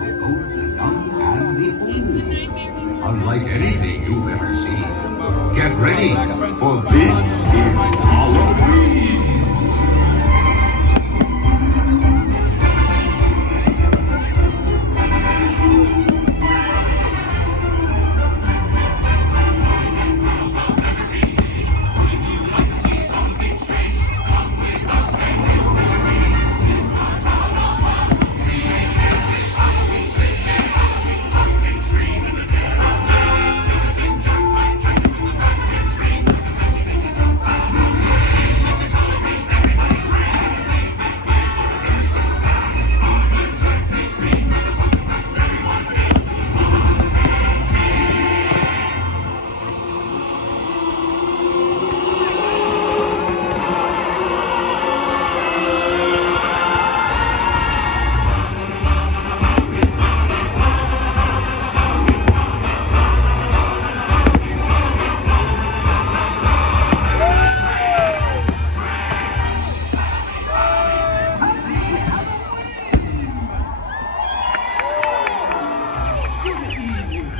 for both the young and the old. Unlike anything you've ever seen. Get ready, for this is Halloween!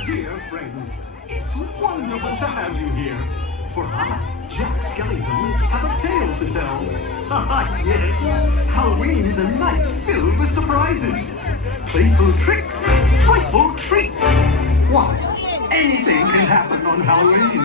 Dear friends, it's wonderful to have you here. For I, Jack Skelton, have a tale to tell. Yes, Halloween is a night filled with surprises. Playful tricks, frightful treats. Why, anything can happen on Halloween.